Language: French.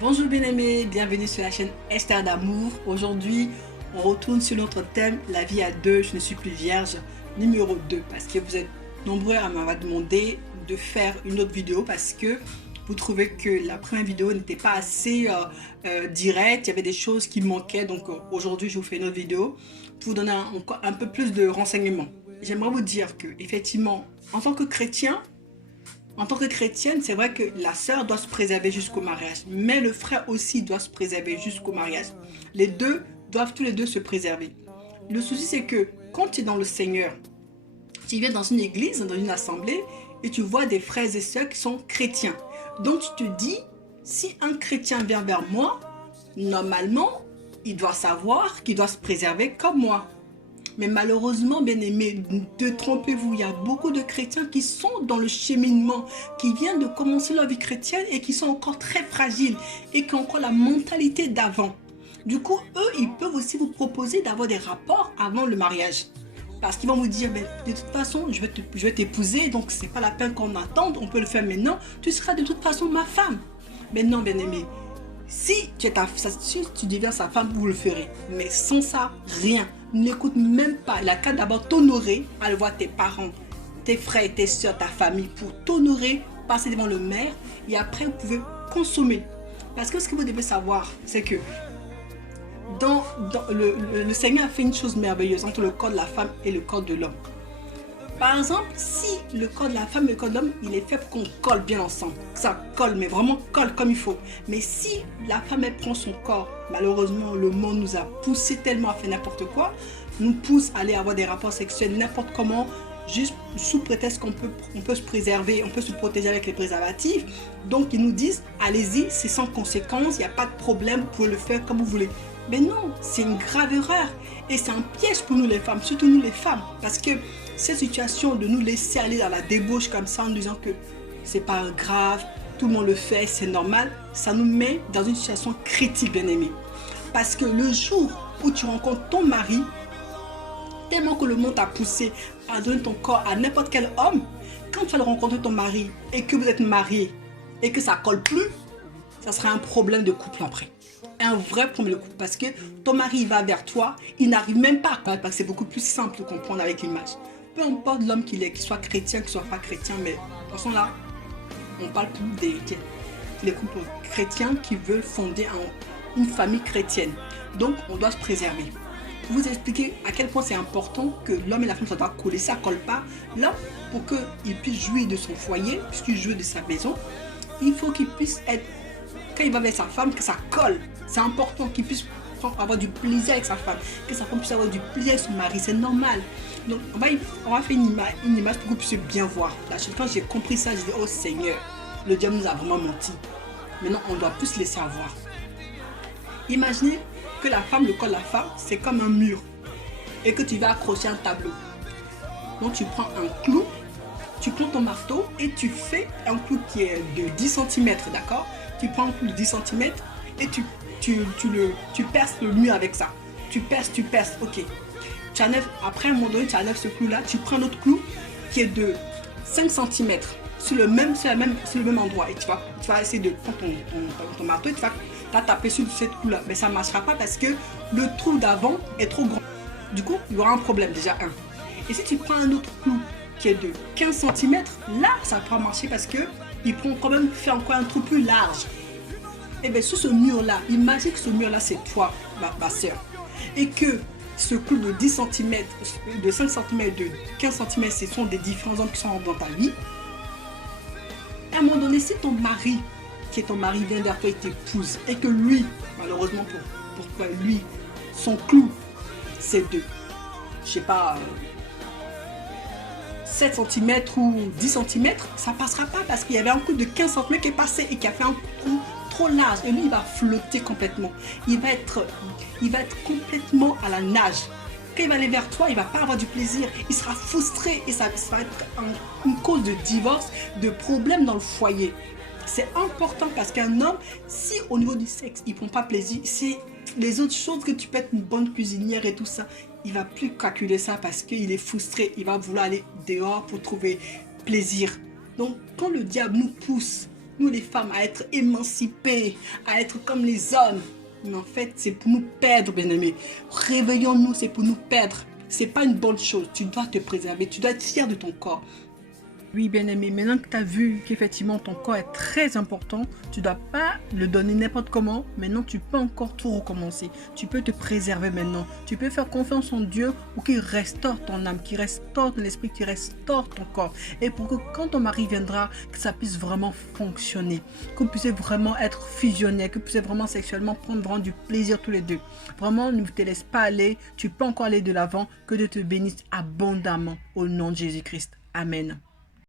Bonjour bien-aimés, bienvenue sur la chaîne Esther d'amour. Aujourd'hui, on retourne sur notre thème La vie à deux, je ne suis plus vierge, numéro 2. Parce que vous êtes nombreux à m'avoir demandé de faire une autre vidéo parce que vous trouvez que la première vidéo n'était pas assez directe, il y avait des choses qui manquaient. Donc aujourd'hui, je vous fais une autre vidéo pour vous donner encore un peu plus de renseignements. J'aimerais vous dire que, effectivement, en tant que chrétien, en tant que chrétienne, c'est vrai que la sœur doit se préserver jusqu'au mariage, mais le frère aussi doit se préserver jusqu'au mariage. Les deux doivent tous les deux se préserver. Le souci, c'est que quand tu es dans le Seigneur, tu viens dans une église, dans une assemblée, et tu vois des frères et sœurs qui sont chrétiens. Donc tu te dis, si un chrétien vient vers moi, normalement, il doit savoir qu'il doit se préserver comme moi. Mais malheureusement, bien-aimés, ne trompez-vous, il y a beaucoup de chrétiens qui sont dans le cheminement, qui viennent de commencer leur vie chrétienne et qui sont encore très fragiles et qui ont encore la mentalité d'avant. Du coup, eux, ils peuvent aussi vous proposer d'avoir des rapports avant le mariage. Parce qu'ils vont vous dire, mais de toute façon, je vais t'épouser, donc c'est pas la peine qu'on attende, on peut le faire maintenant, tu seras de toute façon ma femme. Mais non, bien-aimé, si tu deviens sa femme, vous le ferez. Mais sans ça, rien. N'écoute même pas. Il a qu'à d'abord t'honorer, aller voir tes parents, tes frères, tes soeurs, ta famille, pour t'honorer, passer devant le maire, et après vous pouvez consommer. Parce que ce que vous devez savoir, c'est que le Seigneur a fait une chose merveilleuse entre le corps de la femme et le corps de l'homme. Par exemple, si le corps de la femme et le corps de l'homme, il est fait pour qu'on colle bien ensemble. Ça colle, mais vraiment colle comme il faut. Mais si la femme, elle prend son corps, malheureusement, le monde nous a poussé tellement à faire n'importe quoi, nous pousse à aller avoir des rapports sexuels n'importe comment, juste sous prétexte qu'on peut se préserver, on peut se protéger avec les préservatifs. Donc, ils nous disent, allez-y, c'est sans conséquence, il n'y a pas de problème, vous pouvez le faire comme vous voulez. Mais non, c'est une grave erreur. Et c'est un piège pour nous les femmes, surtout nous les femmes. Parce que cette situation de nous laisser aller dans la débauche comme ça en disant que c'est pas grave, tout le monde le fait, c'est normal, ça nous met dans une situation critique, bien aimé. Parce que le jour où tu rencontres ton mari, tellement que le monde t'a poussé à donner ton corps à n'importe quel homme, quand tu vas rencontrer ton mari et que vous êtes mariés et que ça colle plus, ça sera un problème de couple après. Un vrai problème de couple parce que ton mari va vers toi, il n'arrive même pas à comprendre parce que c'est beaucoup plus simple de comprendre avec l'image. Peu importe l'homme qu'il est, qu'il soit chrétien, qu'il soit pas chrétien, mais de toute façon là, on parle plus des couples chrétiens qui veulent fonder une famille chrétienne. Donc on doit se préserver. Pour vous expliquer à quel point c'est important que l'homme et la femme soient collés, ça colle pas. Là, pour qu'il puisse jouir de son foyer, puisqu'il joue de sa maison, il faut qu'il puisse être, quand il va vers sa femme, que ça colle. C'est important qu'il puisse avoir du plaisir avec sa femme, que sa femme puisse avoir du plaisir avec son mari, c'est normal. Donc on va faire une image pour que vous puissiez bien voir. Là, quand j'ai compris ça, j'ai dit, oh Seigneur, le diable nous a vraiment menti. Maintenant, on doit plus se laisser avoir. Imaginez que la femme, le corps de la femme, c'est comme un mur et que tu vas accrocher un tableau. Donc tu prends un clou, tu prends ton marteau et tu fais un clou qui est de 10 cm, d'accord? Tu prends un clou de 10 cm et tu perces le mur avec ça. Tu perces, ok. Tu enlèves, après un moment donné, tu enlèves ce clou-là, tu prends un autre clou qui est de 5 cm sur le même endroit. Et tu vas essayer de prendre ton marteau et tu vas taper sur cette clou-là. Mais ça ne marchera pas parce que le trou d'avant est trop grand. Du coup, il y aura un problème, déjà un. Et si tu prends un autre clou qui est de 15 cm, là, ça pourra marcher parce qu'il prend quand même fait encore un trou plus large. Et bien sur ce mur-là, imagine que ce mur-là, c'est toi, ma soeur. Et que ce clou de 10 cm, de 5 cm, de 15 cm, ce sont des différents hommes qui sont dans ta vie. À un moment donné, si ton mari, qui est ton mari, vient vers toi et t'épouse, et que lui, malheureusement pour lui, son clou, c'est de, je sais pas, 7 cm ou 10 cm, ça passera pas parce qu'il y avait un clou de 15 cm qui est passé et qui a fait un trou trop large. Et lui, il va flotter complètement. Il va être complètement à la nage. Quand il va aller vers toi, il va pas avoir du plaisir. Il sera frustré et ça va être une cause de divorce, de problèmes dans le foyer. C'est important parce qu'un homme, si au niveau du sexe, il prend pas plaisir, c'est les autres choses que tu peux être une bonne cuisinière et tout ça, il va plus calculer ça parce qu'il est frustré. Il va vouloir aller dehors pour trouver plaisir. Donc, quand le diable nous pousse nous les femmes, à être émancipées, à être comme les hommes. Mais en fait, c'est pour nous perdre, bien-aimés. Réveillons-nous, c'est pour nous perdre. C'est pas une bonne chose. Tu dois te préserver, tu dois être fier de ton corps. Oui, bien-aimé, maintenant que tu as vu qu'effectivement ton corps est très important, tu ne dois pas le donner n'importe comment. Maintenant, tu peux encore tout recommencer. Tu peux te préserver maintenant. Tu peux faire confiance en Dieu pour qu'il restaure ton âme, qu'il restaure ton esprit, qu'il restaure ton corps. Et pour que quand ton mari viendra, que ça puisse vraiment fonctionner. Que vous puissiez vraiment être fusionnés, que vous puissiez vraiment sexuellement prendre vraiment du plaisir tous les deux. Vraiment, ne te laisse pas aller. Tu peux encore aller de l'avant. Que Dieu te bénisse abondamment au nom de Jésus-Christ. Amen.